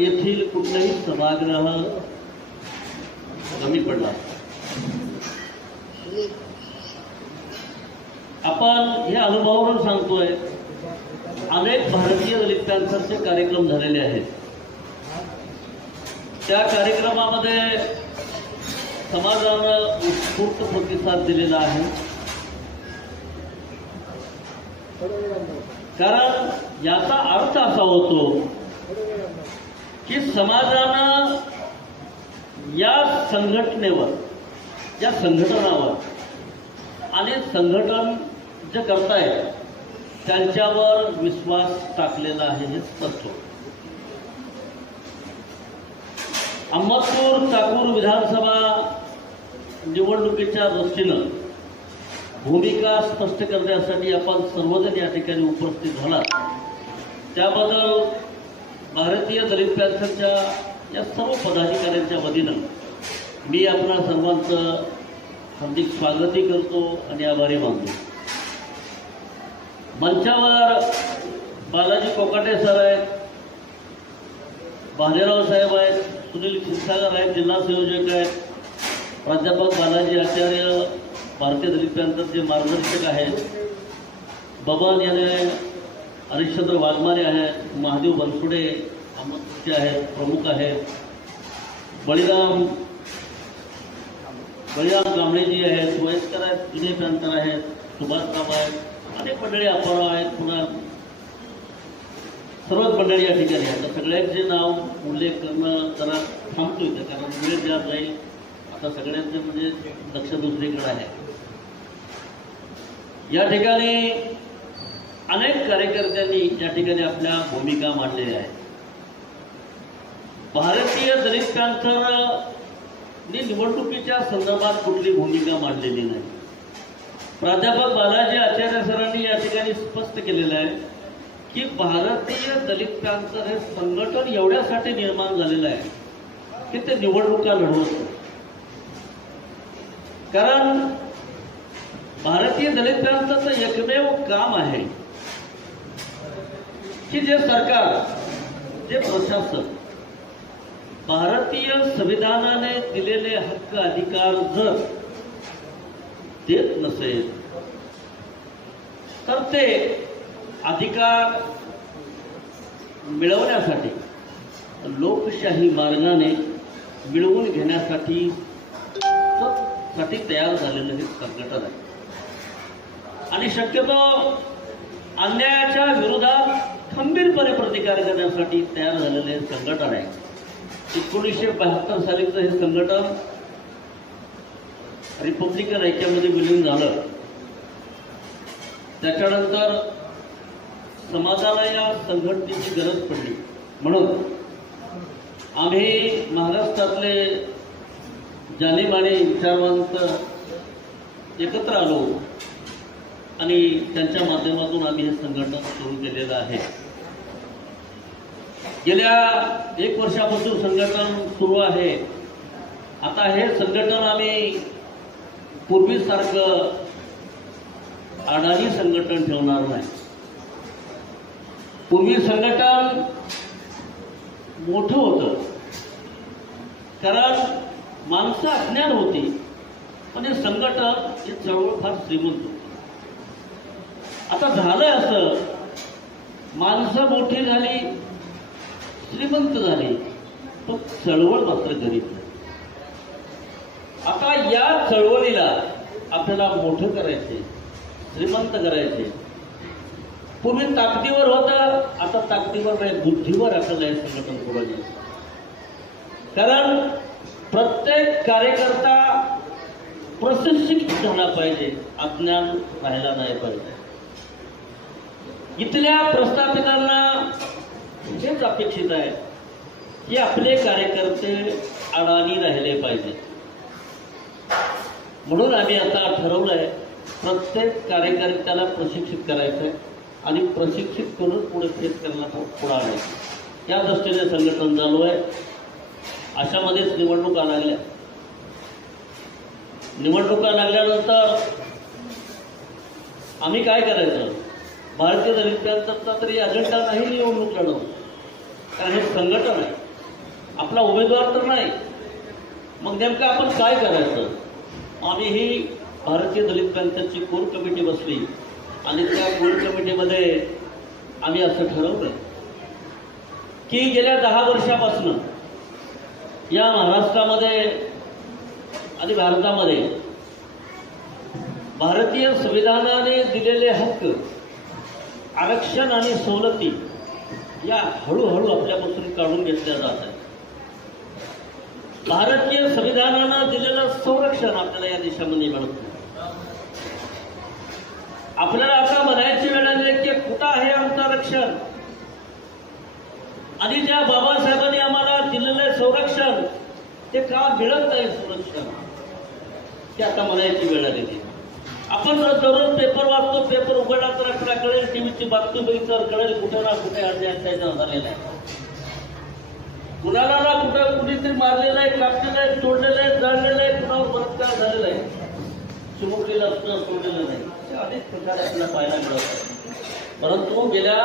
येथील कुठलाही सभागृह कमी पडला. आपण हे अनुभवावरून सांगतोय, अनेक भारतीय दलित पॅन्थरचे कार्यक्रम झालेले आहेत. त्या कार्यक्रमामध्ये समाजानं उत्स्फूर्त प्रतिसाद दिलेला आहे. कारण याचा अर्थ असा होतो की समाजानं या संघटनेवर, या संघटनावर आणि संघटन जे करतायत त्यांच्यावर विश्वास टाकलेला आहे हे स्पष्ट होतं. अहमदपूर चाकूर विधानसभा निवडणुकीच्या दृष्टीनं भूमिका स्पष्ट करण्यासाठी आपण सर्वजण या ठिकाणी उपस्थित झाला, त्याबद्दल भारतीय दलित पॅन्थरच्या या सर्व पदाधिकाऱ्यांच्या वतीनं मी आपल्या सर्वांचं हार्दिक स्वागतही करतो आणि आभारी मानतो. मंचावर बालाजी कोकाटे सर आहेत, भालेराव साहेब आहेत, सुनील क्षीरसागर आहेत, जिल्हा संयोजक आहेत, प्राध्यापक बालाजी आचार्य भारतीय दलित पॅन्थरचे मार्गदर्शक आहेत, बबन याने हरिश्चंद्र वाघमारे आहेत, महादेव बनसुडे अहमदपूरचे आहेत, प्रमुख आहेत, बळीराम कांबळेजी आहेत, वयस्कर आहेत, जुने पॅन्थर आहेत, सुभाषराव आहेत, अनेक मंडळी अप्पाराव आहेत, पुन्हा सर्वच मंडळी या ठिकाणी आहेत. सगळ्यांचे नाव उल्लेख करणं जरा थांबतो इथं, कारण वेळ ज्या जाईल आता सगळ्यांचे म्हणजे लक्ष दुसरीकडे आहे. या ठिकाणी अनेक कार्यकर्त्यांनी या ठिकाणी आपल्या भूमिका मांडलेल्या आहेत. भारतीय दलित पॅन्थरने निवडणुकीच्या संदर्भात कुठली भूमिका मांडलेली नाही. प्राध्यापक बालाजी आचार्य सरांनी या ठिकाणी स्पष्ट केलेलं आहे की भारतीय दलित पॅन्थर हे संघटन एवढ्यासाठी निर्माण झालेलं आहे की ते निवडणुका लढवत. कारण भारतीय दलित पॅन्थरचं एकमेव काम आहे की जे सरकार, जे प्रशासन भारतीय संविधानाने दिलेले हक्क अधिकार जर देत नसेल तर ते अधिकार मिळवण्यासाठी लोकशाही मार्गाने मिळवून घेण्यासाठी तयार झालेलं हे संघटन आहे. आणि शक्यतो अन्यायाच्या विरोधात खंबीरपणे प्रतिकार करण्यासाठी तयार झालेले हे संघटन आहे. 1972 सालीचं हे संघटन रिपब्लिकन ऐक्यामध्ये विलीन झालं. त्याच्यानंतर समाजाला या संघटनेची गरज पडली, म्हणून आम्ही महाराष्ट्रातले जाणीमानी विचारवंत एकत्र आलो आणि त्यांच्या माध्यमातून आम्ही हे संघटन सुरू केलेलं आहे. गेल्या 1 वर्षापासून संघटन सुरू आहे. आता हे संघटन आम्ही पूर्वीसारखं अडाणी संघटन ठेवणार नाही. पूर्वी संघटन मोठं होतं कारण माणसं अज्ञान होती, पण हे संघटन, हे चळवळ फार श्रीमंत होती. आता झालंय असं, माणसं मोठी झाली, श्रीमंत झाली, पण चळवळ मात्र गरीब झाली. आता या चळवळीला आपल्याला मोठं करायचे, श्रीमंत करायचे. पूर्वी ताकदीवर होतं, आता ताकदीवर नाही, बुद्धीवर आपल्याला हे संघटन पुढे घ्यायचं. कारण प्रत्येक कार्यकर्ता प्रशिक्षित झाला पाहिजे, अज्ञान राहिला नाही पाहिजे. इथल्या प्रस्थापितांना हेच अपेक्षित आहे की आपले कार्यकर्ते अडाणी राहिले पाहिजे. म्हणून आम्ही आता ठरवलंय प्रत्येक कार्यकर्त्याला प्रशिक्षित करायचंय आणि प्रशिक्षित करून पुढे फेस करायला पुढे आणायचं. या दृष्टीने संघटन चालू आहे. अशामध्येच निवडणुका लागल्या. निवडणुका लागल्यानंतर आम्ही काय करायचं? भारतीय दलित पॅन्थरचा तरी अजेंडा नाही निवडणूक लढवणं, कारण हे संघटन आहे. आपला उमेदवार तर नाही. मग नेमकं आपण काय करायचं? आम्ही ही भारतीय दलित पॅंथरची कोर कमिटी बसली आणि त्या कोर कमिटीमध्ये आम्ही असं ठरवलं की गेल्या 10 वर्षापासून या महाराष्ट्रामध्ये आणि भारतामध्ये भारतीय संविधानाने दिलेले हक्क, आरक्षण आणि सवलती या हळूहळू आपल्यापासून काढून घेतल्या जात आहेत. भारतीय संविधानानं दिलेलं संरक्षण आपल्याला या देशामध्ये मिळत नाही. आपल्याला आता म्हणायची वेळ आली की कुठं आहे आमचं आरक्षण आणि ज्या बाबासाहेबांनी आम्हाला दिलेलं संरक्षण ते का मिळत नाही संरक्षण, ते आता म्हणायची वेळ आलेली. आपण दररोज पेपर वाचतो, पेपर उघडला तर आपल्याला कळेल, टीव्हीची बातमी बघितल्यावर कळेल कुठे ना कुठे अत्याचार झालेला आहे. कुणाला ना कुठं कुणीतरी मारलेलं आहे, कापलेलं आहे, तोडलेलं आहे, जाळलेलं आहे, कुणावर बलात्कार झालेला आहे, चिमुकलेलं असणं सोडलेलं नाही, अनेक प्रकार आपल्याला पाहायला मिळत आहे. परंतु गेल्या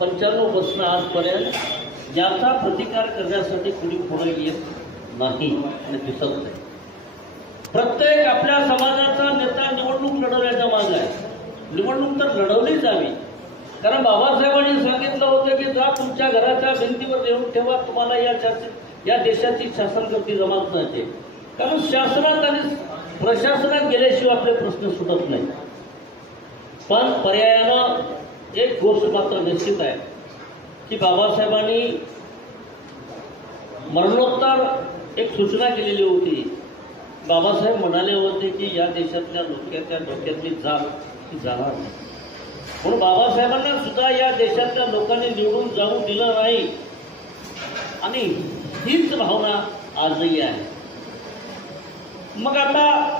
95 पासून आजपर्यंत याचा प्रतिकार करण्यासाठी कुणी पुढे येत नाही आणि दिसत नाही. प्रत्येक आपल्या समाजाचा नेता निवडणूक लढवण्याच्या मागे आहे. निवडणूक तर लढवलीच जावी, कारण बाबासाहेबांनी सांगितलं होतं की जा तुमच्या घराच्या भिंतीवर लिहून ठेवा, तुम्हाला या देशाची शासनकर्ती जमात नाही. कारण शासनात आणि प्रशासनात गेल्याशिवाय आपले प्रश्न सुटत नाही. पण पर्यायानं एक गोष्ट मात्र निश्चित आहे की बाबासाहेबांनी मरणोत्तर एक सूचना केलेली होती. बाबासाहेब म्हणाले होते की या देशातल्या लोकांच्या डोक्यातली जात ही जाणार नाही. म्हणून बाबासाहेबांना सुद्धा या देशातल्या लोकांनी निवडून जाऊ दिलं नाही आणि हीच भावना आजही आहे. मग आता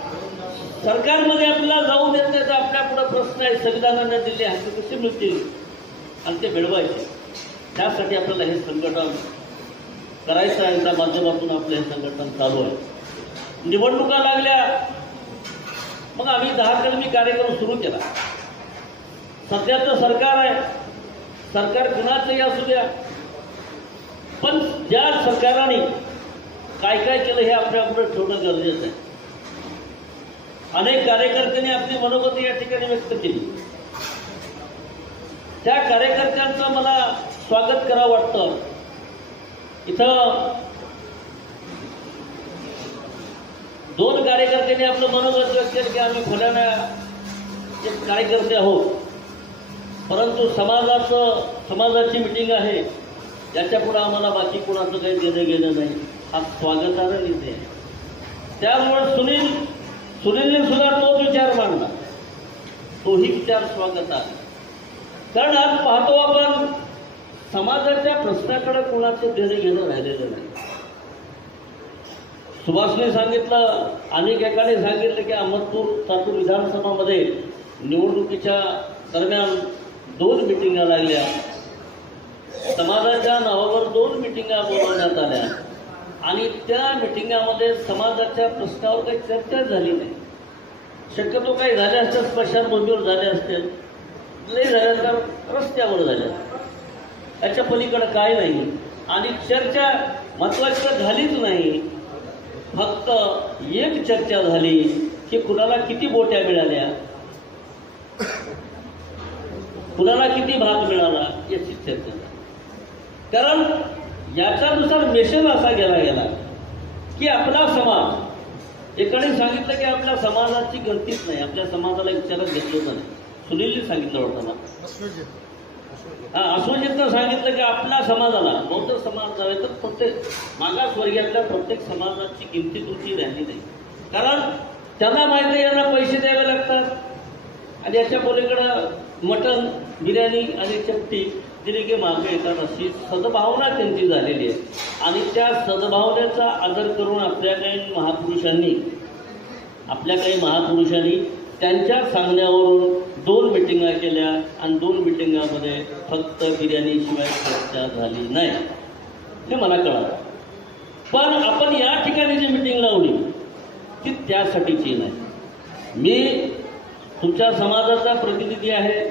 सरकारमध्ये आपल्याला जाऊ देत नाही तर आपल्या पुढे प्रश्न आहे, संविधानाने दिले हक्क कसे मिळतील आणि ते मिळवायचे. त्यासाठी आपल्याला हे संघटन करायचं आहे. त्या माध्यमातून आपलं हे संघटन चालू आहे. निवडणुका लागल्या मग आम्ही 10 कलमी कार्यक्रम सुरू केला. सध्याचं सरकार आहे, सरकार कुणाचंही असू द्या, पण ज्या सरकाराने काय काय केलं हे आपल्यापुढे ठेवणं गरजेचं आहे. अनेक कार्यकर्त्यांनी आपली मनोगत या ठिकाणी व्यक्त केली. त्या कार्यकर्त्यांचं मला स्वागत करावं वाटतं. इथं 2 कार्यकर्त्यांनी आपलं मनोगत व्यक्त केलं की आम्ही खोल्यानं एक कार्यकर्ते आहोत, परंतु समाजाची मिटिंग आहे, याच्यापुढे आम्हाला बाकी कोणाचं काही देणं घेणं नाही. हा स्वागतार्ह निर्णय आहे. त्यामुळे सुनीलने सुद्धा तोच विचार मांडला, तोही विचार स्वागत आहे. कारण आज पाहतो आपण समाजाच्या प्रश्नाकडे कोणाचं देणं घेणं राहिलेलं नाही. सुभाषने सांगितलं, अनेक एकाने सांगितलं की अहमदपूर सातूर विधानसभामध्ये निवडणुकीच्या दरम्यान 2 मिटिंगा लागल्या. समाजाच्या नावावर 2 मिटिंगा बोलवण्यात आल्या आणि त्या मिटिंगामध्ये समाजाच्या प्रश्नावर काही चर्चा झाली नाही. शक्यतो काही झाल्या असत्या स्मशानभूमीवर झाल्या असतील, नाही झाल्या तर रस्त्यावर झाल्या, त्याच्या पलीकडे काय नाही. आणि चर्चा महत्वाची तर झालीच नाही. फक्त एक चर्चा झाली की कुणाला किती बोट्या मिळाल्या, कुणाला किती भाग मिळाला याची चर्चा झाली. कारण याच्यानुसार मेसेज असा गेला की आपला समाज, एकाने सांगितलं की आपल्या समाजाची गणतीच नाही, आपल्या समाजाला विचारात घेतलं नाही. सुनीलने सांगितलं होतं ना, अश्वजितनं सांगितलं की आपल्या समाजाला, बौद्ध समाज जावे तर प्रत्येक मागासवर्गीयातल्या प्रत्येक समाजाची गिनती तुमची राहिली नाही. कारण त्यांना माहिती आहे यांना पैसे द्यावे लागतात आणि याच्या पलीकडं मटण, बिर्याणी आणि चपटी दिली की मागे येतात, अशी सद्भावना त्यांची झालेली आहे. आणि त्या सद्भावनेचा आदर करून आपल्या काही महापुरुषांनी त्यांच्या सांगण्यावरून 2 मिटिंगा केल्या आणि 2 मिटिंगामध्ये फक्त बिर्याणीशिवाय चर्चा झाली नाही, हे मला कळलं. पण आपण या ठिकाणी जी मिटिंग लावली ती त्यासाठीची नाही. मी तुमच्या समाजाचा प्रतिनिधी आहे,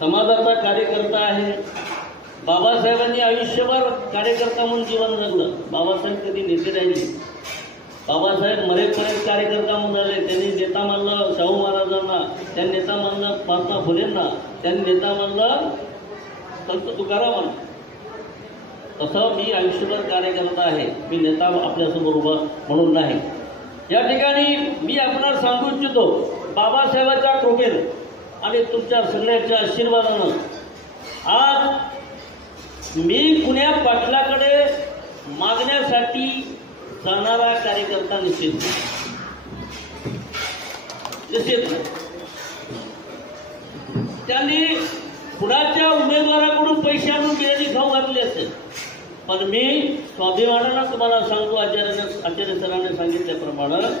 समाजाचा कार्यकर्ता आहे, बाबासाहेबांनी आयुष्यभर कार्यकर्ता म्हणून जीवन जगलं. बाबासाहेब कधी नेते राहिले. बाबासाहेब मरेपर्यंत कार्यकर्ता म्हणून आले. त्यांनी नेता मानलं शाहू महाराजांना, त्यांनी नेता मानलं महात्मा फुलेंना, त्यांनी नेता मानलं संत तुकारामांना. तसं मी आयुष्यभर कार्यकर्ता आहे. मी नेता आपल्यासमोर उभा म्हणून नाही. या ठिकाणी मी आपल्याला सांगू इच्छितो, बाबासाहेबांच्या कृपेने आणि तुमच्या सगळ्यांच्या आशीर्वादानं आज मी पुण्या पाटलाकडे मागण्यासाठी जाणारा कार्यकर्ता निश्चित त्यांनी कुणाच्या उमेदवाराकडून पैसे आणून बिर्याणी खाऊ घातली असेल, पण मी स्वाभिमानानं तुम्हाला सांगतो, आचार्य सरांनी सांगितल्याप्रमाणे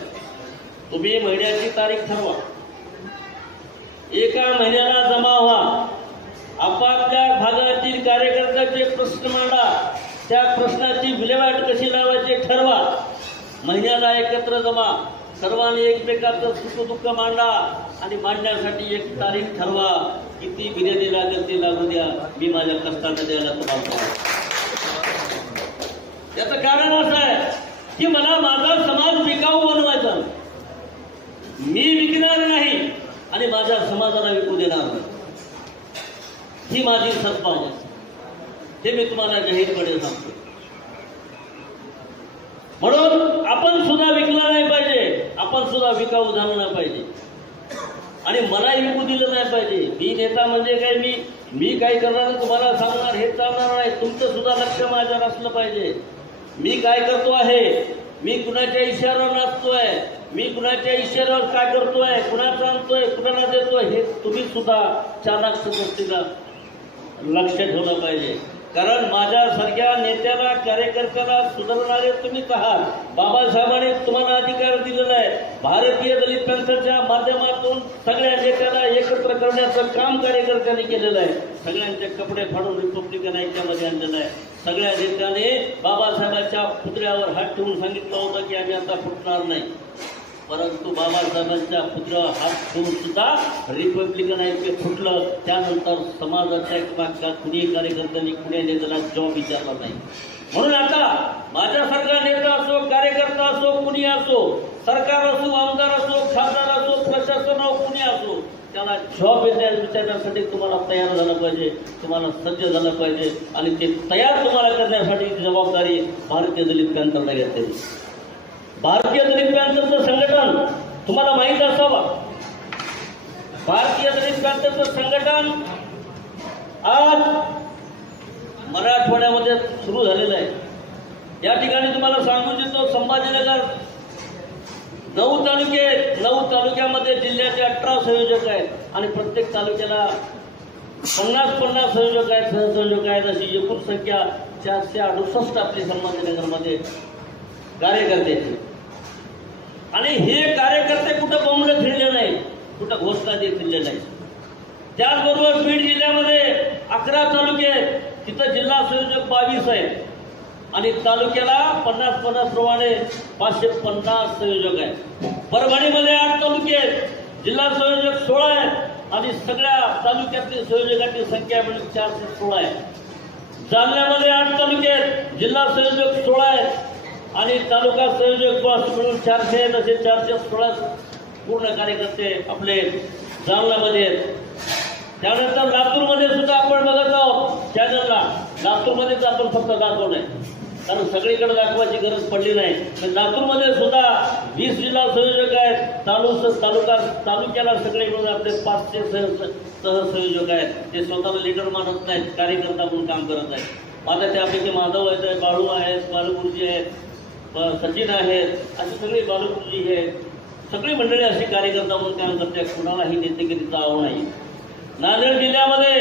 तुम्ही महिन्याची तारीख ठरवा, एका महिन्याला जमा व्हा, आपापल्या भागातील कार्यकर्त्याचे प्रश्न मांडा, त्या प्रश्नाची विल्हेवाट कशी लावायची ठरवा, महिन्याला एकत्र जमा, सर्वांनी एकमेकाचं सुखदुःख मांडा आणि मांडण्यासाठी एक तारीख ठरवा. किती बिर्याणी लागेल ते लागू द्या, मी माझ्या कष्टाने द्यायला तुम्हाला. याचं कारण असं आहे की मला माझा समाज विकाऊ बनवायचा, मी विकणार नाही आणि माझ्या समाजाला विकू देणार नाही, ही माझी सद्भावना आहे. हे मी तुम्हाला जाहीरपणे सांगतो. म्हणून आपण सुद्धा विकला नाही पाहिजे, आपण सुद्धा विकाऊ झालं नाही पाहिजे आणि मलाही विकू दिलं नाही पाहिजे. मी नेता म्हणजे काय, मी काय करणार तुम्हाला सांगणार हे चालणार नाही. तुमचं सुद्धा लक्ष माझ्यावर असलं पाहिजे. मी काय करतो आहे, मी कुणाच्या इशाऱ्यावर नाचतोय, मी कुणाच्या इशाऱ्यावर काय करतोय, कुणाचं आणतोय, कुणाला देतोय, हे तुम्ही सुद्धा चाणाक्ष गोष्टीला लक्ष ठेवलं पाहिजे. कारण माझ्यासारख्या नेत्याला, कार्यकर्त्याला सुधारणारे तुम्हीच आहात. बाबासाहेबांनी तुम्हाला अधिकार दिलेला आहे. भारतीय दलित पॅन्थरच्या माध्यमातून सगळ्या नेत्याला एकत्र करण्याचं काम कार्यकर्त्यांनी केलेलं आहे. सगळ्यांचे कपडे फाडून रिपब्लिकन ऐक्यामध्ये आणलेलं आहे. सगळ्या नेत्याने बाबासाहेबांच्या पुतळ्यावर हात ठेवून सांगितलं होतं की आम्ही आता फुटणार नाही, परंतु बाबासाहेबांच्या पुतळ्यावर हात ठेवून सुद्धा रिपब्लिकन ऐक्य फुटलं. त्यानंतर समाजाच्या एका कुणी कार्यकर्त्यांनी कुणी नेत्याला जॉब विचारला नाही. म्हणून आता माझ्यासारखा नेता असो, कार्यकर्ता असो, कुणी असो, सरकार असो, आमदार असो, खासदार असो, प्रशासन कुणी असो, त्याला जॉब विचारण्यासाठी तुम्हाला तयार झालं पाहिजे, तुम्हाला सज्ज झालं पाहिजे आणि ते तयार तुम्हाला करण्यासाठी जबाबदारी भारतीय दलित पॅन्थरला घेतली. भारतीय दलित पॅन्थरचं संघटन तुम्हाला माहीत असावं. भारतीय दलित पॅन्थरचं संघटन आज मराठवाड्यामध्ये सुरू झालेलं आहे. या ठिकाणी तुम्हाला सांगू इच्छितो, संभाजीनगर 9 तालुक्यामध्ये जिल्ह्याचे 18 संयोजक आहेत आणि प्रत्येक तालुक्याला 50 संयोजक आहेत, सहसंयोजक आहेत. अशी एकूण संख्या 468 आपली संभाजीनगरमध्ये कार्यकर्त्याची. आणि हे कार्यकर्ते कुठं बोंबडे फिरले नाही, कुठं घोषणा देत फिरले नाही. त्याचबरोबर बीड जिल्ह्यामध्ये 11 तालुके आहेत, तिथं जिल्हा संयोजक 22 आहेत आणि तालुक्याला 50 प्रमाणे 550 संयोजक आहेत. परभणीमध्ये 8 तालुके आहेत, जिल्हा संयोजक 16 आहेत आणि सगळ्या तालुक्यातील संयोजकांची संख्या मिळून 416 आहे. जालन्यामध्ये 8 तालुके आहेत, जिल्हा संयोजक 16 आहेत आणि तालुका संयोजक मिळून 400 आहेत. असे 416 पूर्ण कार्यकर्ते आपले जालन्यामध्ये आहेत. त्यानंतर लातूरमध्ये सुद्धा आपण बघत आहोत चॅनलला. लातूरमध्येच आपण फक्त दाखवणं आहे, कारण सगळीकडे दाखवायची गरज पडली नाही. तर लातूरमध्ये सुद्धा 20 जिल्हा संयोजक आहेत. तालुक्याला सगळे मिळून आपले 500 सहसंयोजक आहेत. ते स्वतःला लीडर मानत नाहीत, कार्यकर्ता म्हणून काम करत आहेत. माझ्या त्यापैकी माधव आहेत, बाळू आहेत, बालुगुरुजी आहेत, सचिन आहेत, अशी सगळी बालुगुरुजी आहेत. सगळी मंडळी अशी कार्यकर्ता म्हणून काम करते. कुणालाही नेतेगिरीचा आव नाही. नांदेड जिल्ह्यामध्ये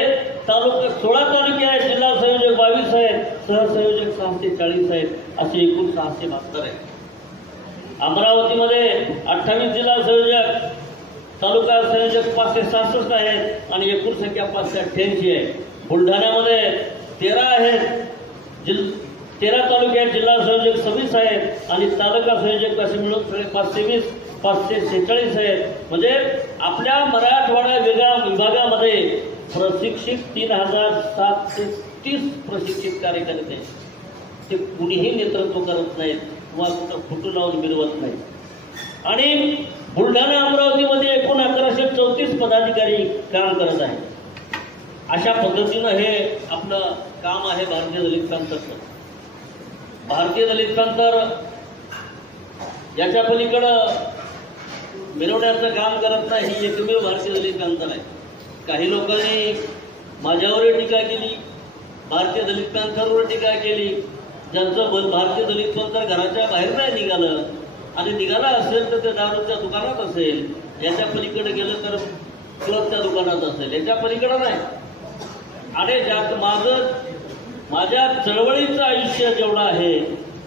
16 तालुके आहेत, जिल्हा संयोजक 22 आहेत, सहसंयोजक 640 आहेत, असे एकूण 672 आहेत. अमरावतीमध्ये 28 जिल्हा संयोजक, तालुका संयोजक 566 आहेत आणि एकूण संख्या 588 आहे. बुलढाण्यामध्ये 13 आहेत, 13 तालुक्यात जिल्हा संयोजक 26 आहेत आणि तालुका संयोजक असे मिळून 520 546 आहेत. म्हणजे आपल्या मराठवाडा विभागामध्ये प्रशिक्षित 3700 36 प्रशिक्षित कार्यकर्ते ते कुणीही नेतृत्व करत नाहीत किंवा कुठं फुटू लावून मिरवत नाहीत. आणि बुलढाणा अमरावतीमध्ये एकूण 1134 पदाधिकारी काम करत आहेत. अशा पद्धतीनं हे आपलं काम आहे भारतीय दलित क्रांतीचं. भारतीय दलित क्रांती याच्या पलीकडं मिरवण्याचं काम करत नाही ही एकमेव भारतीय दलित क्रांती आहे. काही लोकांनी माझ्यावर टीका केली, भारतीय दलित क्रांतीवर टीका केली. ज्यांचं भारतीय दलित क्रांती घराच्या बाहेर नाही निघालं आणि निघाला असेल तर ते दारूच्या दुकानात असेल, याच्या पलीकडे गेलं तर क्लबच्या दुकानात असेल, याच्या पलीकडे नाही. आणि ज्यात माझ्या चळवळीचं आयुष्य जेवढं आहे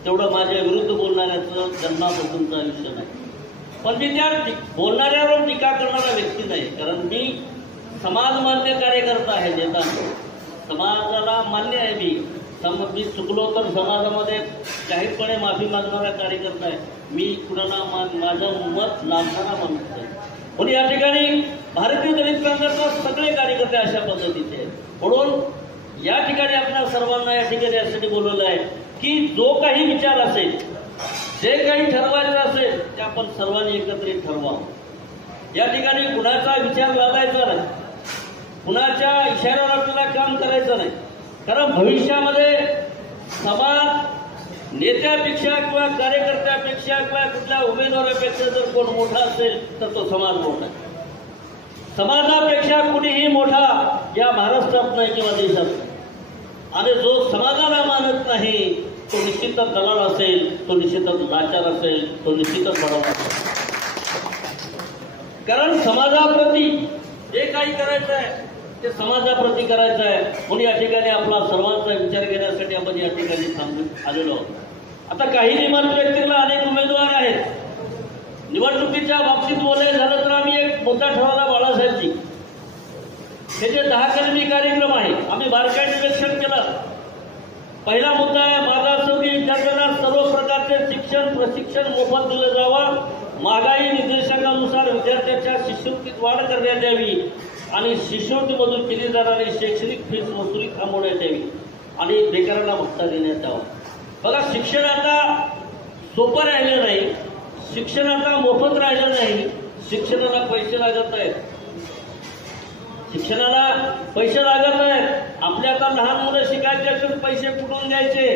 तेवढं माझ्या विरुद्ध बोलणाऱ्याचं जन्मापासूनचं आयुष्य नाही. पण मी त्या बोलणाऱ्यावर टीका करणारा व्यक्ती नाही, कारण मी समाज मान्य कार्यकर्ता आहे. नेता समाजाला मान्य आहे. मी चुकलो तर समाजामध्ये जाहीरपणे माफी मागणारा कार्यकर्ता आहे. मी कुणाला माझं मत लादणारा माणूस आहे. म्हणून या ठिकाणी भारतीय दलित क्रांतीचे सगळे कार्यकर्ते अशा पद्धतीचे आहेत. म्हणून या ठिकाणी आपल्या सर्वांना या ठिकाणी यासाठी बोलवलं आहे की जो काही विचार असेल, जे काही ठरवायचं असेल ते आपण सर्वांनी एकत्रित ठरवावं. या ठिकाणी कुणाचा विचार लादायचा नाही, कुणाच्या इशाऱ्यावर आपल्याला काम करायचं नाही. कारण भविष्यामध्ये समाज नेत्यापेक्षा किंवा कार्यकर्त्यापेक्षा किंवा कुठल्या उमेदवारापेक्षा जर कोण मोठा असेल तर तो समाज मोठा आहे. समाजापेक्षा कुणीही मोठा या महाराष्ट्रात नाही किंवा देशात नाही. आणि जो समाजाला मानत नाही तो निश्चितच दलाल असेल, तो निश्चितच लाचार असेल, तो निश्चितच बडवा असेल. कारण समाजाप्रती जे काही करायचं आहे ते समाजाप्रती करायचं आहे. म्हणून या ठिकाणी आपला सर्वांचा विचार घेण्यासाठी आपण या ठिकाणी थांबून आलेलो आहोत. आता काही निवडणूक व्यक्तीला अनेक उमेदवार आहेत. निवडणुकीच्या बाबतीत बोलायचं झालं तर आम्ही एक मुद्दा ठरवला बाळासाहेबजी. हे जे 10 कलमी कार्यक्रम आहे आम्ही बारकाई निरीक्षण केलं. पहिला मुद्दा आहे माझा असं की विद्यार्थ्यांना सर्व प्रकारचे शिक्षण प्रशिक्षण मोफत दिलं जावं. महागाई निर्देशांकानुसार विद्यार्थ्यांच्या शिष्यवृत्तीत वाढ करण्यात यावी आणि शिष्यवृत्तीमधून केली जाणारी शैक्षणिक फीस वसुली थांबवण्यात यावी आणि बेकारांना भत्ता देण्यात यावा. बघा, शिक्षण आता सोपं राहिलं नाही, शिक्षण आता मोफत राहिलं नाही. शिक्षणाला पैसे लागत आहेत, शिक्षणाला पैसे लागत आहेत. आपल्या आता लहान मुलं शिकायचे असेल पैसे कुठून द्यायचे,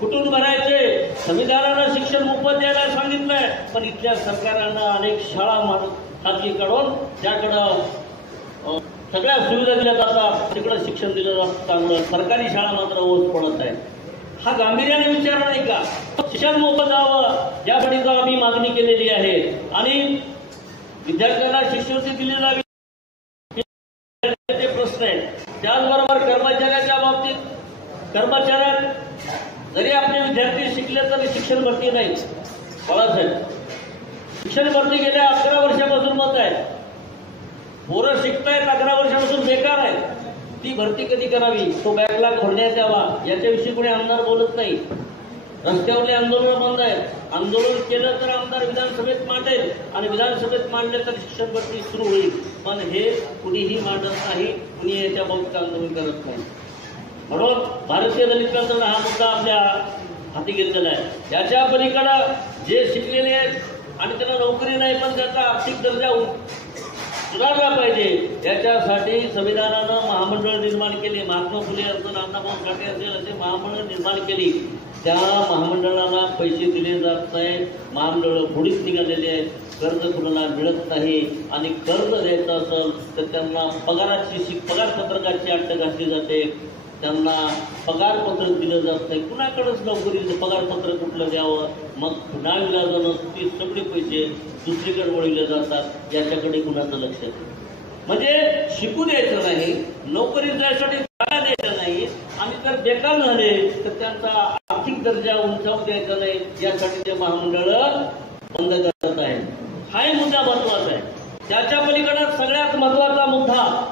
कुठून भरायचे? संविधानानं शिक्षण मोफत द्यायला सांगितलंय, पण इथल्या सरकारांना अनेक शाळा खाजगी काढून त्याकडं सगळ्या सुविधा दिल्या जातात, तिकडं शिक्षण दिलं जातं चांगलं. सरकारी शाळा मात्र ओस पडत आहे. हा गांभीर्याने विचार नाही का? शिक्षण मोफत जावं यासाठी आम्ही मागणी केलेली आहे आणि विद्यार्थ्यांना शिष्यवृत्ती दिली जावी ते प्रश्न आहेत. त्याचबरोबर कर्मचाऱ्याच्या बाबतीत, कर्मचाऱ्यात जरी आपले विद्यार्थी शिकले तरी शिक्षण भरती नाही. बाळासाहेब, शिक्षण भरती गेल्या 11 वर्षापासून मत आहे. पोरं शिकतायत 11 वर्षापासून बेकार आहे. ती भरती कधी करावी, तो बॅकलॉग भरण्यात यावा याच्याविषयी कोणी आमदार बोलत नाही. रस्त्यावरले आंदोलन बंद आहेत. आंदोलन केलं तर आमदार विधानसभेत मांडेल आणि विधानसभेत मांडले तर शिक्षण भरती सुरू होईल, पण हे कुणीही मांडत नाही, कुणी याच्या बाबतीत आंदोलन करत नाही. म्हणून भारतीय दलित क्रांतीचा हा मुद्दा आपल्या हाती घेतलेला आहे. याच्या पलीकडं जे शिकलेले आहेत आणि त्यांना नोकरी नाही पण त्याचा आर्थिक दर्जा सुधारला पाहिजे, याच्यासाठी संविधानानं महामंडळ निर्माण केली. महात्मा फुले असेल, अण्णाभाऊ साठे असेल असे महामंडळ निर्माण केली. त्या महामंडळाला पैसे दिले जात नाहीत. महामंडळ बुडीत निघालेले आहेत. कर्ज कुणाला मिळत नाही आणि कर्ज द्यायचं असेल तर त्यांना पगारपत्रकाची अट्ट घातली जाते. त्यांना पगारपत्रक दिलं जात नाही. कुणाकडेच नोकरीचं पगारपत्र कुठलं द्यावं, मग पुन्हा विलाजानं ती सगळे पैसे दुसरीकडे वळविले जातात. याच्याकडे कुणाचं लक्ष नाही. म्हणजे शिकू द्यायचं नाही, नोकरी द्यायसाठी जागा द्यायचं नाही आणि जर बेकार झाले तर त्यांचा आर्थिक दर्जा उंचावू द्यायचा नाही, यासाठी ते महामंडळ बंद करत आहे. हाही मुद्दा महत्वाचा आहे. त्याच्या पलीकडे सगळ्यात महत्वाचा मुद्दा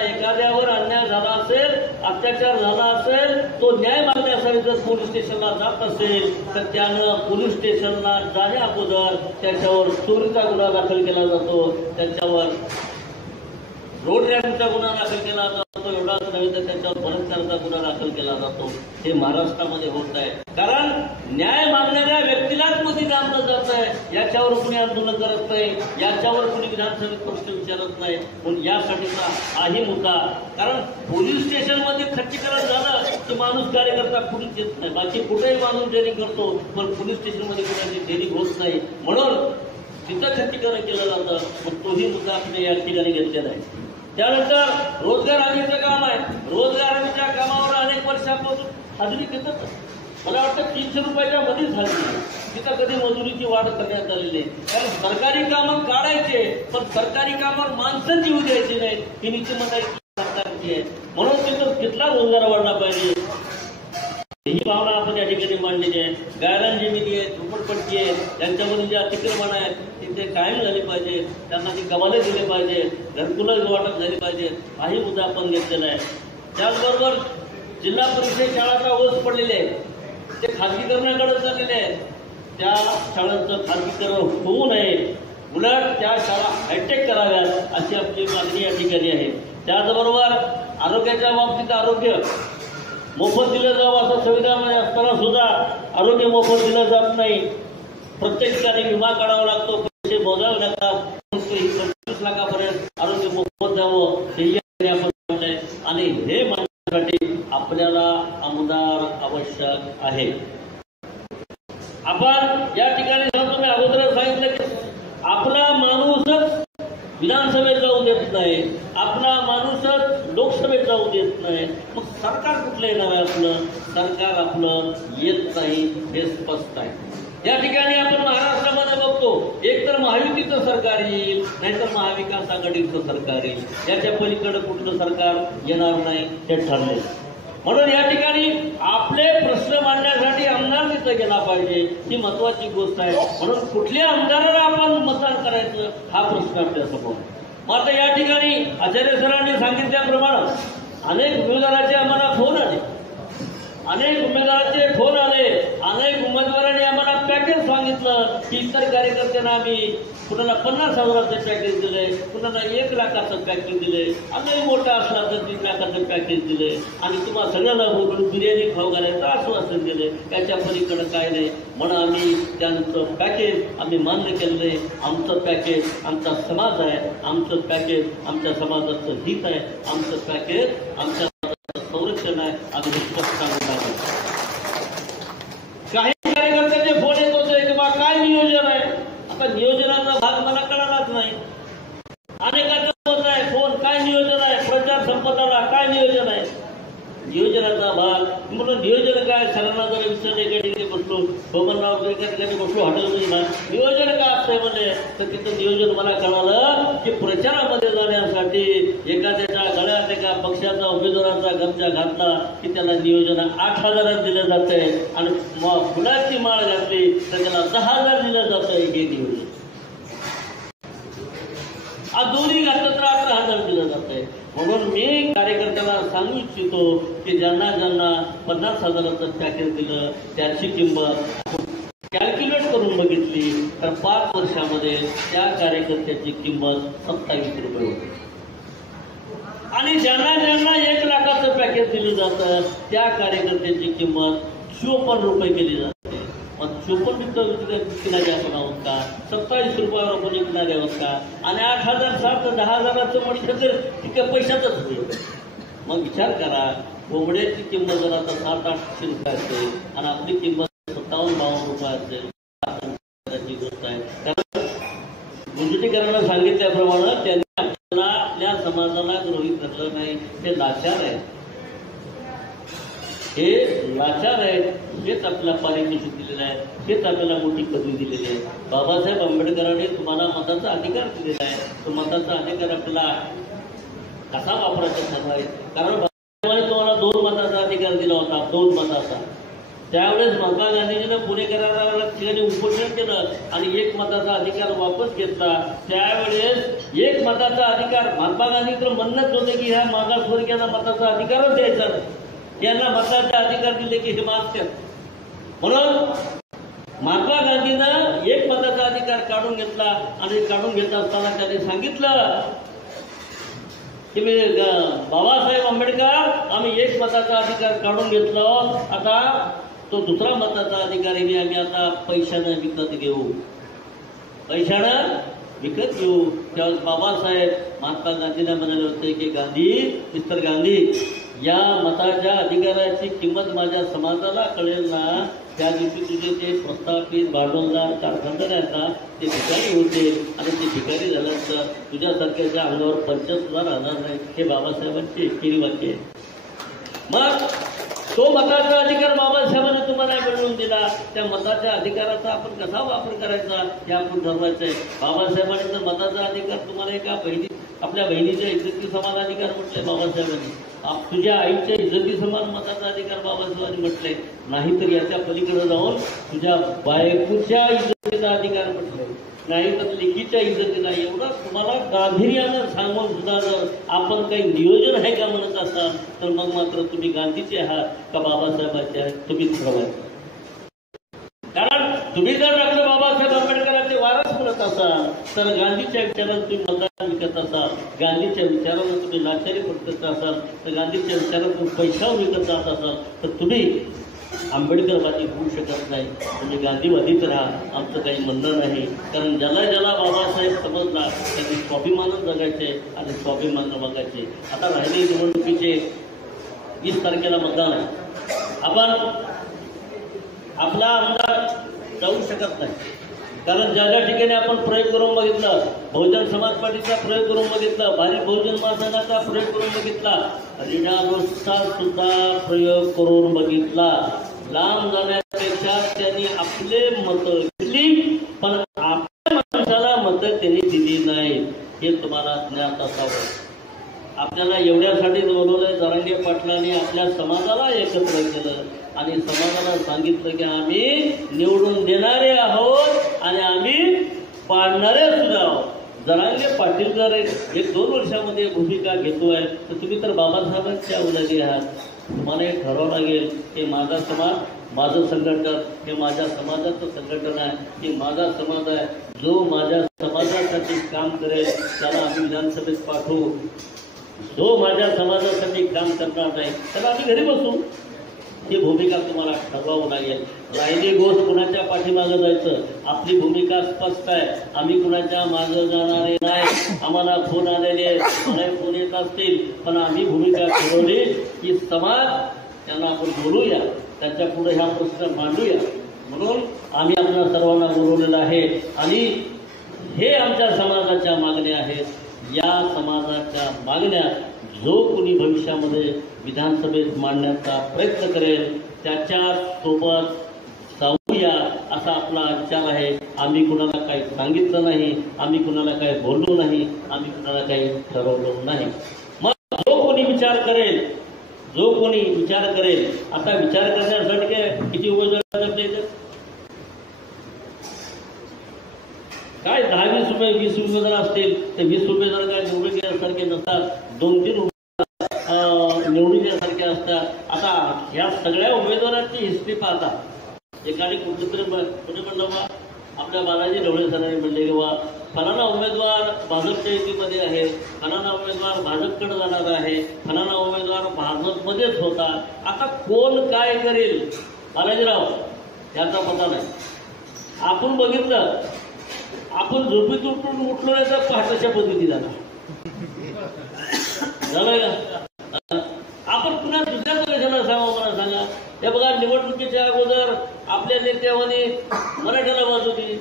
एखाद्यावर अन्याय झाला असेल, अत्याचार झाला असेल, तो न्याय मागण्यासाठी जर पोलीस स्टेशनला जात असेल तर त्यानं पोलीस स्टेशनला जाण्या अगोदर त्याच्यावर चोरीचा गुन्हा दाखल केला जातो, त्याच्यावर रोड रॅम्पचा गुन्हा दाखल केला जातो, एवढाच नव्हे तर त्याच्यावर बलात्काराचा गुन्हा दाखल केला जातो. हे महाराष्ट्रामध्ये होत आहे, कारण न्याय मागणाऱ्या व्यक्तीलाच मध्ये आणलं जात आहे. याच्यावर कुणी आंदोलन करत नाही, याच्यावर कुणी विधानसभेत प्रश्न विचारत नाही. पण यासाठीचा हाही मुद्दा, कारण पोलीस स्टेशनमध्ये खच्चीकरण झालं की माणूस कार्यकर्ता कुणीच येत नाही. बाकी कुठेही माणूस डेअरिंग करतो, पण पोलीस स्टेशनमध्ये कुणाची डेअरिंग होत नाही, म्हणून तिथं खच्चीकरण केलं जातं. मग तोही मुद्दा आपण या ठिकाणी घेतलेला आहे. त्यानंतर रोजगार हमीचं काम आहे. रोजगार हमीच्या कामावर अनेक वर्षापासून हजेरी घेतात. मला वाटतं 300 रुपयाच्या मध्येच हजेरी, तिथं कधी मजुरीची वाढ करण्यात आलेली आहे. कारण सरकारी कामं काढायचे, पण सरकारी कामावर माणसं जीव द्यायची नाही, ही नीतिमत्ता सरकारची आहे. म्हणून तिथं तिथला रोजगार वाढला पाहिजे, ही भावना आपण या ठिकाणी मांडलेली आहे. गायरान जमिनी आहे, झोपडपट्टी आहे, त्यांच्यामध्ये जे अतिक्रमण आहे ते कायम झाले पाहिजे, त्यांना ती कमाले दिले पाहिजे, घरकुलं वाटप झाली पाहिजे, हाही मुद्दा आपण घेतलेला आहे. त्याचबरोबर जिल्हा परिषद शाळाचा ओझ पडलेले आहे, ते खाजगीकरणाकडे चाललेले आहेत. त्या शाळांचं खाजगीकरण होऊ नये, उलट त्या शाळा हायटेक कराव्यात अशी आपली मागणी या ठिकाणी आहे. त्याचबरोबर आरोग्याच्या बाबतीत आरोग्य मोफत दिलं जावं असं संविधानामध्ये असताना सुद्धा आरोग्य मोफत दिलं जात नाही. प्रत्येक ठिकाणी विमा काढावा लागतो, पैसे मोजावे लागतात. 25 लाखापर्यंत आरोग्य मोफत द्यावं हे आपण मांडलंय, आणि हे मांडण्यासाठी आपल्याला आमदार आवश्यक आहे. आपण या ठिकाणी तुम्ही अगोदर सांगितलं की आपला माणूसच विधानसभेत जाऊ देत नाही, आपला माणूसच लोकसभेत जाऊ देत नाही, मग सरकार कुठलं येणार आहे? आपलं सरकार आपलं येत नाही, हे स्पष्ट आहे. या ठिकाणी आपण महाराष्ट्रामध्ये बघतो, एक तर महायुतीचं सरकार येईल, नाहीतर महाविकास आघाडीचं सरकार येईल. याच्या पलीकडे कुठलं सरकार येणार नाही हे ठरले. म्हणून या ठिकाणी आपले प्रश्न मांडण्यासाठी आमदार तिथं गेला पाहिजे, ही महत्वाची गोष्ट आहे. म्हणून कुठल्या आमदाराला आपण मतदान करायचं हा प्रश्न आपल्यासमोर. मग आता या ठिकाणी आचार्य सरांनी सांगितल्याप्रमाणे अनेक उमेदवारांचे आम्हाला फोन आले, अनेक उमेदवारांनी आम्हाला पॅकेज सांगितलं की इतर कार्यकर्त्यांना आम्ही कुणाला 50,000चं पॅकेज दिले, कुणाला 1 लाखाचं पॅकेज दिले, आणि मोठा असला तर 3 लाखाचं पॅकेज दिले, आणि तुम्हाला सगळ्याला बोलून बिर्याणी खाऊ घालायचं आश्वासन दिले. त्याच्या पलीकडे काय नाही. म्हणून आम्ही त्यांचं पॅकेज आम्ही मान्य केलंय. आमचं पॅकेज आमचा समाज आहे, आमचं पॅकेज आमच्या समाजाचं हित आहे, आमचं पॅकेज आमच्या संरक्षण आहे. आम्ही स्पष्ट सांगत आहोत. काही कार्यकर्त्यांचे फोन येत होते की बा काय नियोजन आहे. आता नियोजनाचा भाग मला कळालाच नाही. अनेकांचा होत आहे फोन, काय नियोजन आहे, प्रचार संपत आला, काय नियोजन आहे. नियोजनाचा भाग म्हणून नियोजन काय, सरांना जर विचारले एका ठिकाणी बसलो, बबनराव एका ठिकाणी बसलो हॉटेलमध्ये ना, नियोजन काय असतंय म्हणजे, तर तिथं नियोजन मला कळालं की प्रचारामध्ये जाण्यासाठी एखाद्याच्या गळ्यात एका पक्षाचा उमेदवाराचा गमछा घातला की त्याला नियोजन 8,000 दिलं जातंय, आणि फुलाची माळ घातली तर त्याला 10,000 दिलं जातंय. हे नियोजन आज दोन्ही घातलं तर 18,000 दिलं जातंय. म्हणून मी कार्यकर्त्याला सांगू इच्छितो की ज्यांना 50,000चं पॅकेज दिलं त्याची किंमत कॅल्क्युलेट करून बघितली तर 5 वर्षामध्ये त्या कार्यकर्त्याची किंमत 27 रुपये होती, आणि ज्यांना 1 लाखाचं पॅकेज दिलं जातं त्या कार्यकर्त्याची किंमत 54 रुपये केली जाते. मग 54 विकणारे आपण आहोत का, 27 रुपयावर आपण विकणारे आहोत का, आणि 8,000 7 10,000चं म्हटलं तर तितक्या पैशातच होईल. मग विचार करा, कोंबड्याची किंमत जर आता 700-800 रुपये असेल आणि आपली किंमत 57-52 रुपये असेल, गोष्ट आहे. कारण गुंजटीकरांना सांगितल्याप्रमाणे त्यांनी आपल्या समाजाला गृहीत धरलं नाही. हे लाचार आहे, हे लाचार आहेत. हेच आपल्याला पारितोषिक दिलेलं आहे, हेच आपल्याला मोठी पदवी दिलेली आहे. बाबासाहेब आंबेडकरांनी तुम्हाला मताचा अधिकार दिलेला आहे. तो मताचा अधिकार आपल्याला कसा वापरायचा ठरवाय. कारण बाबासाहेबांनी तुम्हाला 2 मताचा अधिकार दिला होता, 2 मताचा. त्यावेळेस महात्मा गांधीजीनं पुणे कराराला ठिकाणी उपोषण केलं आणि 1 मताचा अधिकार वापस घेतला. त्यावेळेस 1 मताचा अधिकार महात्मा गांधीचं म्हणणंच होते की ह्या मागासवर्गीयांना मताचा अधिकारच द्यायचा, यांना मताचे अधिकार दिले की हे मागतात. म्हणून महात्मा गांधीनं 1 मताचा अधिकार काढून घेतला, आणि काढून घेत असताना त्यांनी सांगितलं की मी बाबासाहेब आंबेडकर आम्ही एक मताचा अधिकार काढून घेतलो, आता तो दुसरा मताचा अधिकारी मी आम्ही आता पैशानं विकत घेऊ, पैशानं विकत घेऊ. त्यावेळेस बाबासाहेब महात्मा गांधींना म्हणाले होते की गांधी, मिस्टर गांधी, या मताच्या अधिकाराची किंमत माझ्या समाजाला कळेल ना, त्या दिवशी तुझे ते प्रस्थापित भांडवलदार कारखानदार आहेत ना, ते भिकारी होते आणि ते भिकारी झाल्यानंतर तुझ्यासारख्याच्या अंगावर पंचायत सुद्धा राहणार नाही. हे बाबासाहेबांचे एकेरी वाक्य आहे. मग तो मताचा अधिकार बाबासाहेबांनी तुम्हाला मिळवून दिला, त्या मताच्या अधिकाराचा आपण कसा वापर करायचा हे आपण ठरवायचंय. बाबासाहेबांनी तर मताचा अधिकार तुम्हाला एका आपल्या बहिणीच्या इज्जती समान अधिकार म्हटलंय बाबासाहेबांनी, तुझ्या आईच्या इज्जती समान मताचा अधिकार बाबासाहेबांनी म्हटलंय, नाहीतर याच्या पलीकडे जाऊन तुझ्या बायकोच्या इज्जतीचा अधिकार म्हटलंय, नाही तर लेकीच्या इज्जतीला. एवढं तुम्हाला गांभीर्यानं सांगून सुद्धा जर आपण काही नियोजन आहे का म्हणत असाल तर मग मात्र तुम्ही गांधीचे आहात का बाबासाहेबांचे आहात तुम्ही ठरवायचं. कारण तुम्ही जर डॉक्टर बाबासाहेब आंबेडकरांचे वारस म्हणत असाल तर गांधीच्या विचारांना तुम्ही मतदान विकत असाल, गांधीच्या विचारांना तुम्ही लाचारी पटकत असाल, तर गांधीच्या विचारांना तुम्ही पैशावर विकत जात असाल तर तुम्ही आंबेडकरवादी होऊ शकत नाही. तुम्ही गांधीवादीच राहा, आमचं काही म्हणणं नाही. कारण ज्याला ज्याला बाबासाहेब समजला त्यांनी स्वाभिमानच जगायचे आणि स्वाभिमान बघायचे. आता राहिले निवडणुकीचे 20 तारखेला मतदान आहे. आपण आपला आमदार जाऊ शकत नाही, कारण ज्या ज्या ठिकाणी आपण प्रयोग करून बघितलं, बहुजन समाज पार्टीचा प्रयोग करून बघितला, भारी बहुजन महासंघाचा प्रयोग करून बघितला, रीडारोसचा सुद्धा प्रयोग करून बघितला. लांब जाण्यापेक्षा त्यांनी आपले मतं घेतली, पण आपल्या माणसाला मतं त्यांनी दिली नाही. हे तुम्हाला ज्ञात असावं. आपल्याला एवढ्यासाठी बोलवलंय, जरांगे पाटलांनी आपल्या समाजाला एकत्र केलं आणि समाजाला सांगितलं की आम्ही निवडून देणारे आहोत आणि आम्ही पाडणारे सुद्धा आहोत. जरांगे पाटील जर 1-2 वर्षामध्ये भूमिका घेतोय तर तुम्ही तर बाबासाहेबांच्या औलादी आहात. तुम्हाला हे ठरवावं लागेल की माझा समाज, माझं संघटन हे माझ्या समाजाचं संघटन आहे, की माझा समाज आहे. जो माझ्या समाजासाठी काम करेल त्याला आम्ही विधानसभेत पाठवू, जो माझ्या समाजासाठी काम करणार नाही त्याला आम्ही घरी बसू. ही भूमिका तुम्हाला ठरवावं लागेल. राहिली गोष्ट कुणाच्या पाठीमागं जायचं, आपली भूमिका स्पष्ट आहे. आम्ही कुणाच्या मागं जाणारे नाही. आम्हाला फोन आलेले फोन येत असतील, पण आम्ही भूमिका ठरवली की समाज त्यांना आपण बोलूया, त्याच्या पुढे हा प्रश्न मांडूया. म्हणून आम्ही आपल्या सर्वांना बोलवलेलं आहे आणि हे आमच्या समाजाच्या मागण्या आहेत. या समाजाच्या मागण्या जो कोणी भविष्यामध्ये विधानसभेत मांडण्याचा प्रयत्न करेल त्याच्यासोबत जाऊया असा आपला विचार आहे. आम्ही कुणाला काही सांगितलं नाही, आम्ही कुणाला काही बोललो नाही, आम्ही कुणाला काही ठरवलं नाही. मग जो कोणी विचार करेल, जो कोणी विचार करेल, आता विचार करण्यासाठी किती उमेदवार आपल्या इथं काय 10-20 रुपये 20 उमेदवार असतील ते 20 उमेदवार काय निवडून घेण्यासारखे नसतात, 2-3 निवडून घेण्यासारखे असतात. आता या सगळ्या उमेदवारांची हिस्ट्री पाहता एकाने कुठेतरी कुठे म्हणलं बा, आपल्या बालाजी ढवळे सरांनी म्हणले की बा फलाना उमेदवार भाजपच्या युतीमध्ये आहे, फलाना उमेदवार भाजपकडे जाणार आहे, फलाना उमेदवार भाजपमध्येच होता. आता कोण काय करेल बालाजीराव याचा पता नाही. आपण बघितलं, आपण झोपीत उठून उठलो नाही तर पहाटेच्या पद्धती झाला का? आपण पुन्हा दुसऱ्याच कशाला सांगा मला सांगा. हे बघा, निवडणुकीच्या अगोदर आपल्या नेत्याने मराठ्याला बाजू दिली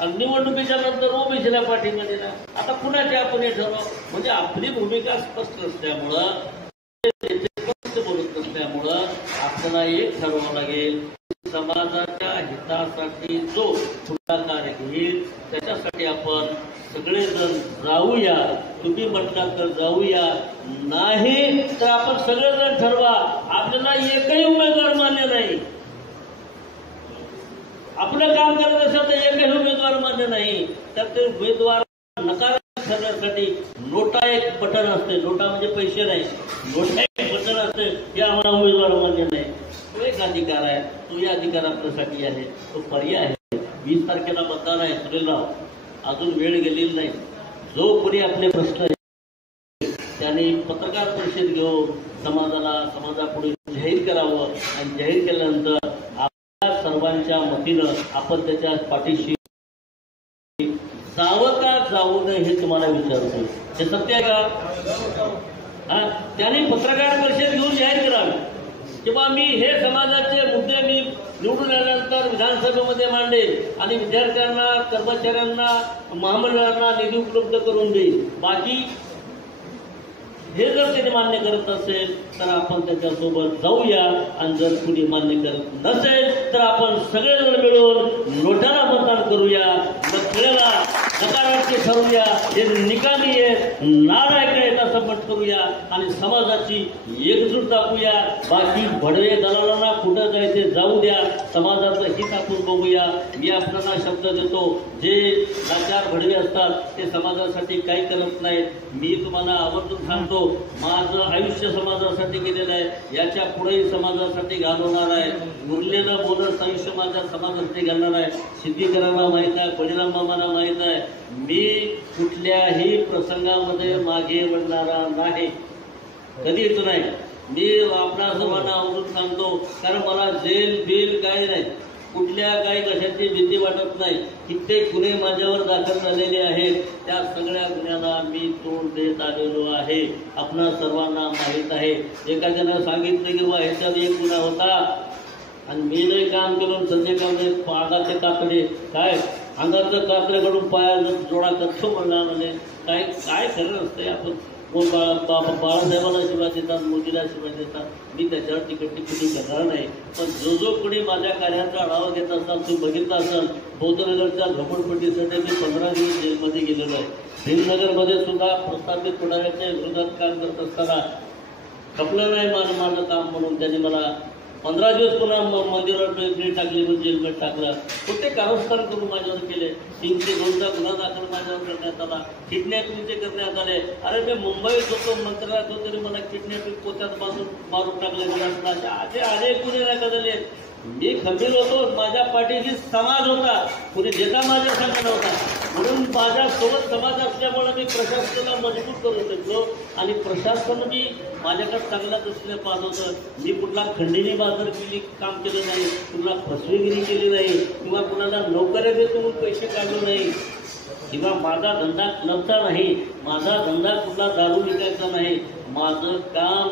आणि निवडणुकीच्या नंतर ओबीसीला पाठिंबा दिला. आता कुणाचे आपण हे ठरव, म्हणजे आपली भूमिका स्पष्ट नसल्यामुळं, स्पष्ट बोलत नसल्यामुळं आपल्याला एक ठरवावं लागेल. समाजाच्या हितासाठी जो पुढाकार घेईल त्याच्यासाठी आपण सगळेजण जाऊया. तुम्ही म्हटलात तर जाऊया, नाही तर आपण सगळेजण ठरवा. आपल्याला एकही उमेदवार मान्य नाही. आपलं काम करत असेल तर एकही उमेदवार मान्य नाही, तर ते उमेदवार नकार करण्यासाठी नोटा एक बटन असते. नोटा म्हणजे पैसे नाही, नोटा एक बटन असते की आम्हाला उमेदवार मान्य नाही. तो एक अधिकार आहे, तो या अधिकार आपल्यासाठी आहे, तो पर्याय आहे. 20 तारखेला मतदान आहे. सुनीलराव, अजून वेळ गेलेली नाही. जो कोणी आपले प्रश्न त्यांनी पत्रकार परिषद घेऊन समाजापुढे जाहीर करावं आणि जाहीर केल्यानंतर आपल्या सर्वांच्या मतीनं आपण त्याच्या पाठीशी जावं का जाऊ नये हे तुम्हाला विचारतो. हे सत्य आहे का? त्यांनी पत्रकार परिषद घेऊन जाहीर करावी किंवा मी हे समाजाचे मुद्दे मी निवडून आल्यानंतर विधानसभेमध्ये मांडेल आणि विद्यार्थ्यांना, कर्मचाऱ्यांना, महामंडळांना निधी उपलब्ध करून देईल. बाकी हे जर त्यांनी मान्य करत असेल तर आपण त्याच्यासोबत जाऊया आणि जर कुणी मान्य करत नसेल तर आपण सगळेजण मिळून नोटाला मतदान करूया. सगळ्याला नकारार्थी ठरवूया. हे निकामी आहे, नालायक आहे असं मत करूया आणि समाजाची एकजूट दाखवूया. बाकी भडवे दलालांना कुठं जायचे जाऊ द्या. समाजाचं हित आपण बघूया. मी आपल्याला शब्द देतो, जे लाचार भडवे असतात ते समाजासाठी काही करत नाहीत. मी तुम्हाला आवर्जून सांगतो, माझं आयुष्य समाजासाठी गेलेलं आहे. याच्या पुढेही समाजासाठी घालवणार आहे. उरलेलं बोनस आयुष्य माझ्या समाजासाठी घालणार आहे. सिद्धीकरांना माहीत आहे, बळीराम मामांना माहीत आहे, मी कुठल्याही प्रसंगामध्ये मागे वळणारा नाही, कधीच नाही. मी आपल्या सर्वांना आवर्जून सांगतो, कारण मला जेल बिल काही नाही, कुठल्या काही कशाची भीती वाटत नाही. कित्येक गुन्हे माझ्यावर दाखल झालेले आहेत. त्या सगळ्या गुन्ह्याला मी तोंड देत आलेलो आहे. आपणा सर्वांना माहीत आहे. एखाद्यानं सांगितलं की बा ह्याच्यात एक गुन्हा होता आणि मी नाही काम केलं, संध्याकाळी अंगाचे काकडे काय अंगाचं काकड्याकडून पाया जोडा करतो म्हणला म्हणे. काय काय खरं असतंय. आपण बाळासाहेबांना शिवाय देतात, मोदीला शिवाय देतात. मी त्याच्यावर टिकटी करणार नाही. पण जो कोणी माझ्या कार्याचा आढावा घेत असतात, तो बघितला असाल, बौद्धनगरच्या झोपडपट्टीसाठी मी 15 दिवस जेलमध्ये गेलेलो आहे. भीमनगरमध्ये सुद्धा प्रस्थापित पुढाऱ्याच्या विरोधात काम करत असताना खपलं नाही माझं काम म्हणून त्यांनी मला 15 दिवस पुन्हा मंदिरावर टाकले, जेलमध्ये टाकलं. कुठे कारस्थान करून माझ्यावर केले. 302चा गुन्हा दाखल माझ्यावर करण्यात आला. किडनॅपिंगचे करण्यात आले. अरे मी मुंबईत होतो, मंत्रालयात होतो, तरी मला किडनॅपिंग पोत्यात मारून टाकले. असे अनेक गुन्हे नाही झाले. मी खंबीर होतो, माझ्या पाठीशी समाज होता, कुणी नेता माझ्या संघ नव्हता. म्हणून माझ्यासोबत समाज असल्यामुळे मी प्रशासनाला मजबूत करू शकलो आणि प्रशासन मी माझ्याकडे चांगला दृष्टीने पाहत होतं. मी कुठला खंडणी बाजारगिरी काम केलं नाही, कुठला फसवेगिरी केली नाही किंवा कुणाला नोकऱ्या देतो पैसे काढले नाही किंवा माझा धंदा क्लबचा नाही, माझा धंदा कुठला दारू विकायचा नाही. माझं काम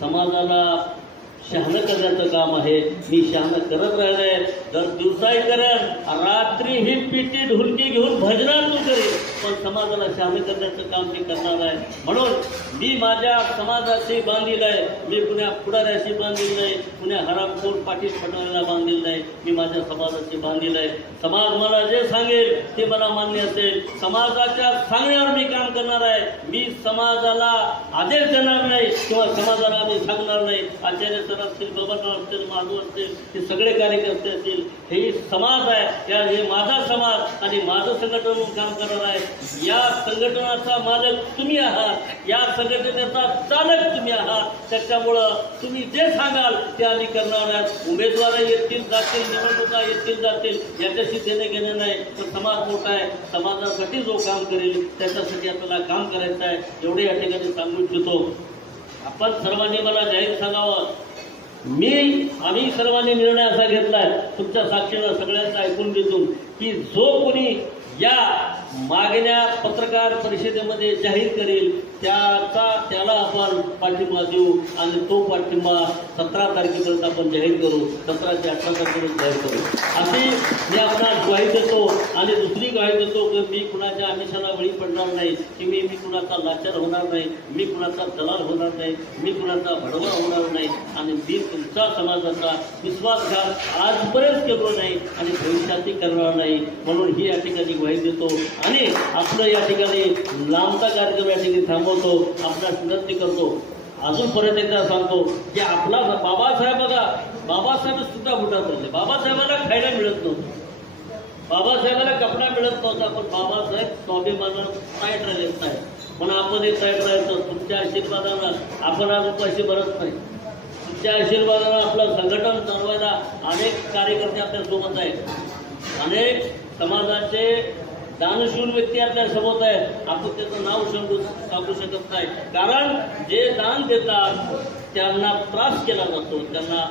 समाजाला शहाणं करण्याचं काम आहे. मी शहाणं करत राहिलंय. दर दिवसाही करेन, रात्रीही पिटी ढोलकी घेऊन भजनातून करेन, पण समाजाला शहाणं करण्याचं काम मी करणार आहे. म्हणून मी माझ्या समाजाशी बांधील आहे. मी कुण्या पुढाऱ्याशी बांधील नाही, कुण्या हरामखोर पाठीत पटवायला बांधील नाही. मी माझ्या समाजाशी बांधील आहे. समाज मला जे सांगेल ते मला मान्य असेल. समाजाच्या सांगण्यावर मी काम करणार आहे. मी समाजाला आदेश देणार नाही किंवा समाजाला मी सांगणार नाही. आचार्य असतील, बाबासाहेब असतील, माधव असतील, हे सगळे कार्यकर्ते असतील, हे समाज आहे. हे माझा समाज आणि माझं संघटन म्हणून काम करणार आहे. या संघटनाचा मालक तुम्ही आहात, या संघटनेचा चालक तुम्ही आहात. त्याच्यामुळं तुम्ही जे सांगाल ते आम्ही करणार आहात. उमेदवार येतील जातील, निवडणुका येतील जातील, याच्याशी देणे घेणे नाही. तर समाज मोठा आहे. समाजासाठी जो काम करेल त्याच्यासाठी आपल्याला काम करायचं आहे. एवढे या ठिकाणी सांगू इच्छितो. आपण सर्वांनी मला जाहीर सांगावं, आम्ही सर्वांनी निर्णय असा घेतलाय, तुमच्या साक्षीनं सगळ्यांचं ऐकून घेतो की जो कोणी या मागण्या पत्रकार परिषदेमध्ये जाहीर करेल त्याला आपण पाठिंबा देऊ आणि तो पाठिंबा 17 तारखेपर्यंत आपण जाहीर करू. 17 ते 18 तारखेपर्यंत जाहीर करू अशी मी आपणास ग्वाही देतो. आणि दुसरी ग्वाही देतो की मी कुणाच्या आमिषाला बळी पडणार नाही, की मी कुणाचा लाचार होणार नाही, मी कुणाचा दलाल होणार नाही, मी कुणाचा भडवा होणार नाही आणि मी तुमचा समाजाचा विश्वासघात आजपर्यंत केलो नाही आणि भविष्यातही करणार नाही. म्हणून ही या ठिकाणी ग्वाही देतो आणि आपलं या ठिकाणी लांबचा कार्यक्रम या ठिकाणी थांबवतो. आपल्याला विनंती करतो, अजून परत एकदा सांगतो की आपला बाबासाहेब बघा, बाबासाहेब सुद्धा बुटात होते. बाबासाहेबांना खायला मिळत नव्हतं, बाबासाहेबांना कपडा मिळत नव्हता, पण बाबासाहेब स्वाभिमानानं ताईट राहिलेत नाही. म्हणून आपण एक ताईट राहायचं. तुमच्या आशीर्वादानं आपण आज उपाशी भरत नाही. तुमच्या आशीर्वादानं आपलं संघटन चालवायला अनेक कार्यकर्ते आपल्या सोबत आहेत. अनेक समाजाचे दानशूर व्यक्ती आपल्या सोबत आहे, आपण त्याचं नाव सांगू शकत नाही. कारण जे दान देतात त्यांना त्रास केला जातो, त्यांना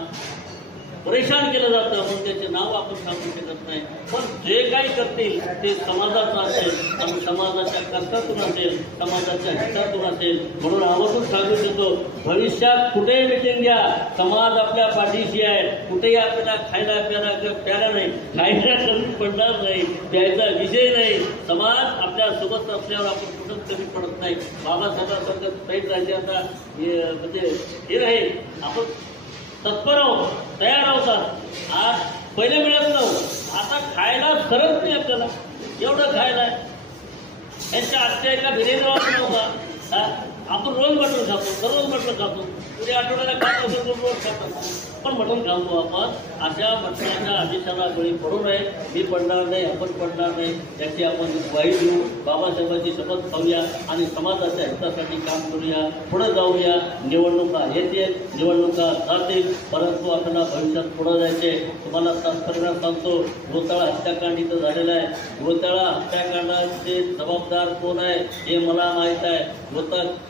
परेशान केलं जातं, म्हणून त्याचे नाव आपण सांगू शकत नाही. पण जे काही करतील ते समाजाचं असेल आणि समाजाच्या कष्टातून असेल, समाजाच्या हितातून असेल. म्हणून आवर्जून सांगू देतो, भविष्यात कुठेही मिटिंग घ्या, समाज आपल्या पाठीशी आहे. कुठेही आपल्याला खायला प्यायला नाही, खायला कमी पडणार नाही, प्यायचा विषय नाही. समाज आपल्या सोबत असल्यावर आपण कुठंच कमी पडत नाही. बाबासाहेबांसारखं काही राज्याचा म्हणजे हे नाही, आपण तत्पर आहोत, तयार आहोत. आज पहिले मिळत नव्हतं, आता खायला सरत नाही आपल्याला, एवढं खायला आहे. यांच्या आजच्या एका भिनेगावात नव्हता, आपण रोज मटण खातो, दररोज मटण खातो, पुढे आठवड्याला खात असेल तर रोज खातो, पण मटण खातो आपण. अशा मटणाच्या आदेशाला बळी पडू नये. मी पडणार नाही, आपण पडणार नाही, याची आपण ग्वाही देऊ. बाबासाहेबांची शपथ खाऊया आणि समाजाच्या हितासाठी काम करूया, पुढे जाऊया. निवडणुका येतील, निवडणुका जातील, परंतु आपल्याला भविष्यात पुढे जायचे. तुम्हाला तात्पर्य सांगतो, घोटाळा हत्याकांड इथं झालेला आहे. घोटाळा हत्याकांडाचे जबाबदार कोण आहे हे मला माहीत आहे.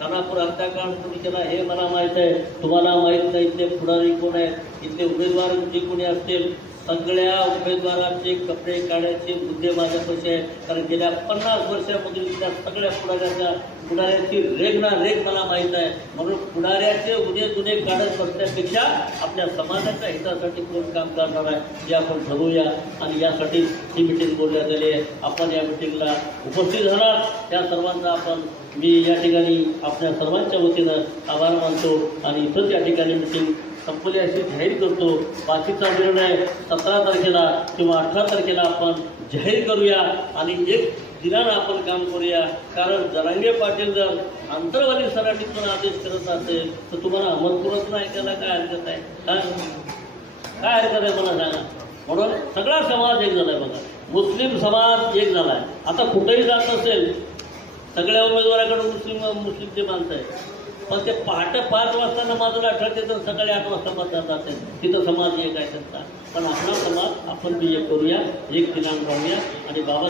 खानापूर हत्याकांड कोणी केला हे मला माहीत आहे, तुम्हाला माहीत नाही. इथले पुढारी कोण आहेत, इथले उमेदवार जे कोणी असतील, सगळ्या उमेदवारांचे कपडे काढायचे मुद्दे माझ्यापाशी आहे. कारण गेल्या 50 वर्षामधून त्या सगळ्या पुढाऱ्याची रेग ना रेग मला माहीत आहे. म्हणून पुढाऱ्याचे जुने काढत बसण्यापेक्षा आपल्या समाजाच्या हितासाठी कोण काम करणार आहे हे आपण ठरवूया. आणि यासाठी ही मिटिंग बोलण्यात आली आहे. आपण या मिटिंगला उपस्थित झाला त्या सर्वांचा मी या ठिकाणी आपल्या सर्वांच्या वतीनं आभार मानतो. आणि इथंच या ठिकाणी मिटिंग संपली अशी जाहीर करतो. बाकीचा निर्णय 17 तारखेला किंवा 18 तारखेला आपण जाहीर करूया आणि एक दिनानं आपण काम करूया. कारण जरांगे पाटील जर आंतरवाली सराटीतून आदेश करत असेल तर तुम्हाला अहमदपूरच नाही त्याला काय हरकत आहे? काय हरकत आहे मला सांगा. म्हणून सगळा समाज एक झाला आहे. बघा, मुस्लिम समाज एक झाला आहे. आता कुठेही जात असेल, सगळ्या उमेदवाराकडे मुस्लिमचे माणसं आहेत, पण ते पहाटे 5 वाजता नमाजला ठरते तर सकाळी 8 वाजता मतदान असेल, तिथं समाज एक आहे त्यांचा. पण आपला समाज आपण बी एक करूया, एक दिनांक राहूया आणि बाबा